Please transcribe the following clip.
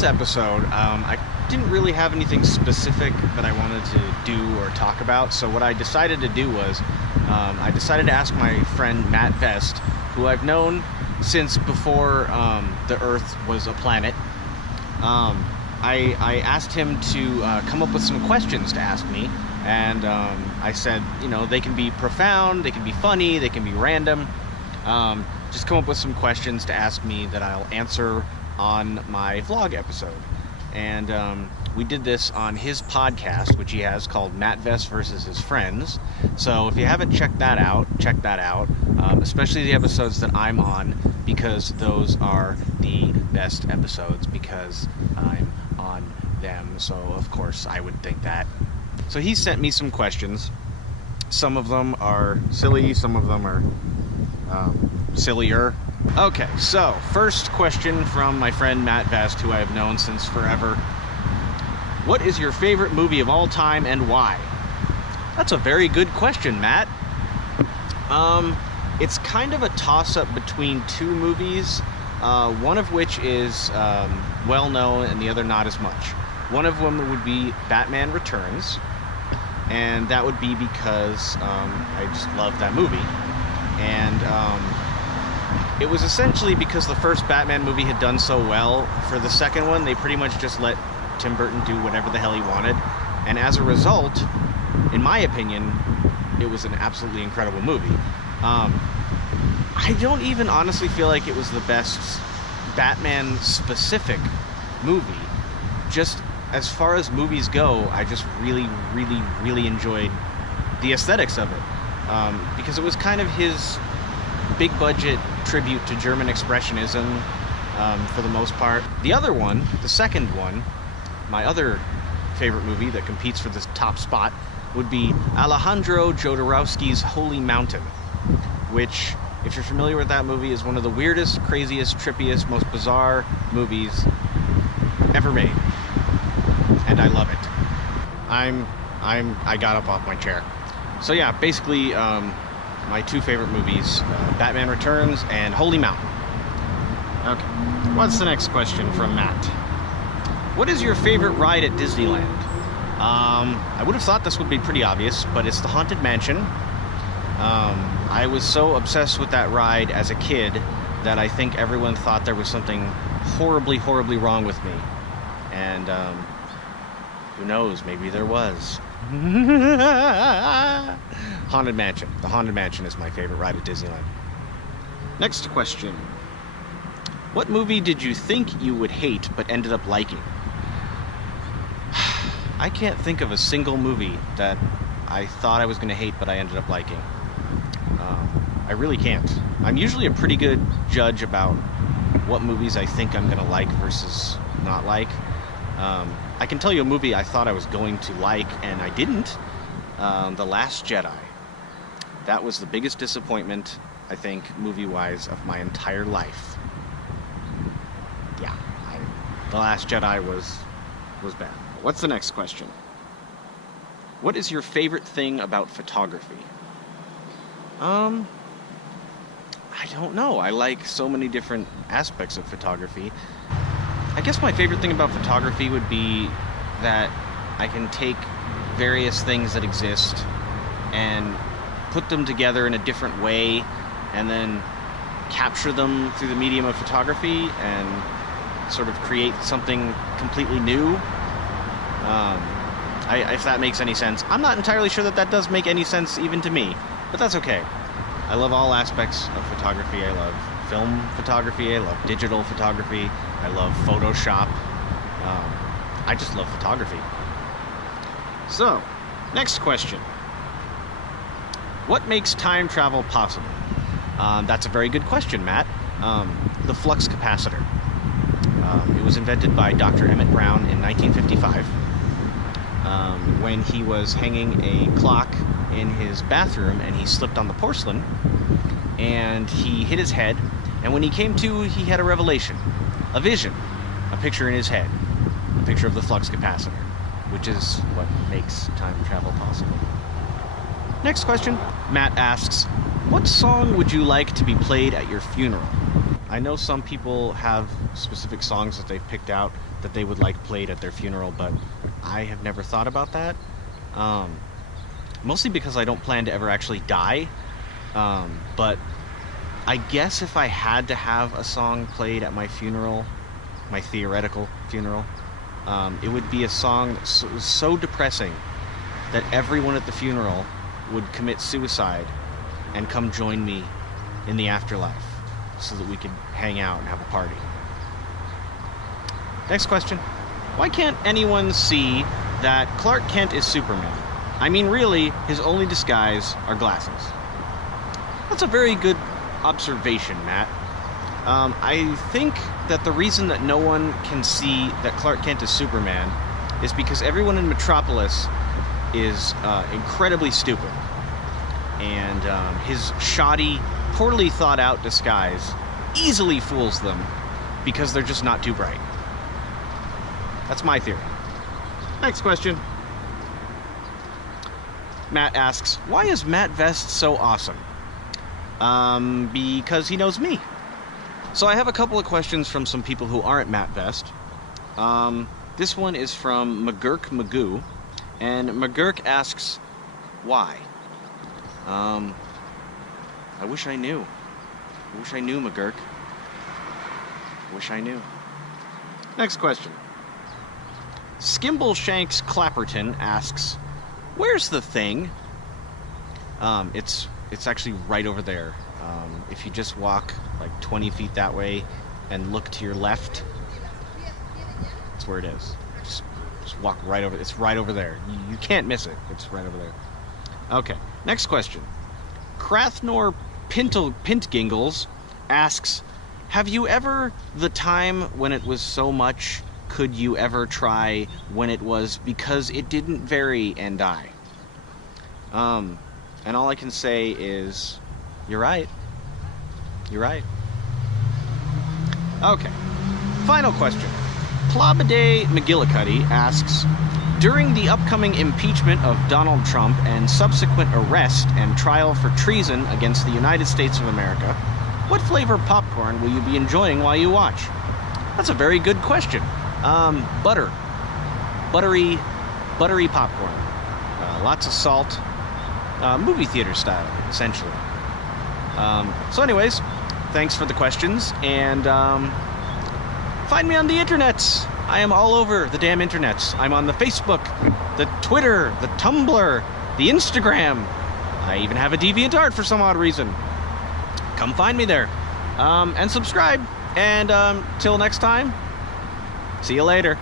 this episode, I didn't really have anything specific that I wanted to do or talk about, so what I decided to do was, I decided to ask my friend Matt Vest, who I've known since before the Earth was a planet. I asked him to come up with some questions to ask me, and I said, you know, they can be profound, they can be funny, they can be random. Just come up with some questions to ask me that I'll answer on my vlog episode. And we did this on his podcast, which he has, called Matt Vest versus His Friends. So if you haven't checked that out, check that out. Especially the episodes that I'm on, because those are the best episodes, because I'm on them. So of course I would think that. So he sent me some questions. Some of them are silly, some of them are sillier. Okay, so first question from my friend Matt Vest, who I have known since forever. What is your favorite movie of all time and why? That's a very good question, Matt. It's kind of a toss-up between two movies, one of which is well-known and the other not as much. One of them would be Batman Returns, and that would be because I just love that movie. And it was essentially because the first Batman movie had done so well. For the second one, they pretty much just let Tim Burton do whatever the hell he wanted. And as a result, in my opinion, it was an absolutely incredible movie. I don't even honestly feel like it was the best Batman-specific movie. Just as far as movies go, I just really, really, really enjoyed the aesthetics of it. Because it was kind of his big-budget tribute to German Expressionism, for the most part. The other one, the second one, my other favorite movie that competes for this top spot, would be Alejandro Jodorowsky's Holy Mountain, which, if you're familiar with that movie, is one of the weirdest, craziest, trippiest, most bizarre movies ever made. And I love it. I got up off my chair. So yeah, basically, my two favorite movies, Batman Returns and Holy Mountain. Okay, what's the next question from Matt? What is your favorite ride at Disneyland? I would have thought this would be pretty obvious, but it's the Haunted Mansion. I was so obsessed with that ride as a kid that I think everyone thought there was something horribly, horribly wrong with me. And who knows, maybe there was. Haunted Mansion. The Haunted Mansion is my favorite ride at Disneyland. Next question. What movie did you think you would hate but ended up liking? I can't think of a single movie that I thought I was going to hate but I ended up liking. I really can't. I'm usually a pretty good judge about what movies I think I'm going to like versus not like. I can tell you a movie I thought I was going to like and I didn't. The Last Jedi. That was the biggest disappointment, I think, movie-wise, of my entire life. Yeah, The Last Jedi was bad. What's the next question? What is your favorite thing about photography? I don't know. I like so many different aspects of photography. I guess my favorite thing about photography would be that I can take various things that exist and put them together in a different way and then capture them through the medium of photography and sort of create something completely new. If that makes any sense. I'm not entirely sure that that does make any sense even to me, but that's okay. I love all aspects of photography. I love film photography. I love digital photography. I love Photoshop. I just love photography. So, next question. What makes time travel possible? That's a very good question, Matt. The flux capacitor. It was invented by Dr. Emmett Brown in 1955 when he was hanging a clock in his bathroom and he slipped on the porcelain and he hit his head, and when he came to, he had a revelation, a vision, a picture in his head, a picture of the flux capacitor, which is what makes time travel possible. Next question. Matt asks, what song would you like to be played at your funeral? I know some people have specific songs that they've picked out. that they would like played at their funeral, but I have never thought about that. Mostly because I don't plan to ever actually die. But I guess if I had to have a song played at my funeral, my theoretical funeral, it would be a song that was so depressing that everyone at the funeral would commit suicide and come join me in the afterlife so that we could hang out and have a party. Next question. Why can't anyone see that Clark Kent is Superman? I mean, really, his only disguise are glasses. That's a very good observation, Matt. I think that the reason that no one can see that Clark Kent is Superman is because everyone in Metropolis is incredibly stupid. And his shoddy, poorly thought out disguise easily fools them because they're just not too bright. That's my theory. Next question. Matt asks, why is Matt Vest so awesome? Because he knows me. So I have a couple of questions from some people who aren't Matt Vest. This one is from McGurk Magoo, and McGurk asks, why? I wish I knew. I wish I knew, McGurk. I wish I knew. Next question. Skimbleshanks Clapperton asks, where's the thing? It's actually right over there. If you just walk like 20 feet that way and look to your left, that's where it is. Just walk right over. It's right over there. You can't miss it. It's right over there. Okay. Next question. Crathnor Pintgingles asks, have you ever the time when it was so much? Could you ever try when it was because it didn't vary and die? And all I can say is, you're right. You're right. Okay. Final question. Plobbiday McGillicuddy asks, during the upcoming impeachment of Donald Trump and subsequent arrest and trial for treason against the United States of America, what flavor popcorn will you be enjoying while you watch? That's a very good question. Butter. Buttery popcorn. Lots of salt. Movie theater style, essentially. So anyways, thanks for the questions, and find me on the internets. I am all over the damn internets. I'm on the Facebook, the Twitter, the Tumblr, the Instagram. I even have a DeviantArt for some odd reason. Come find me there. And subscribe. And till next time, see you later.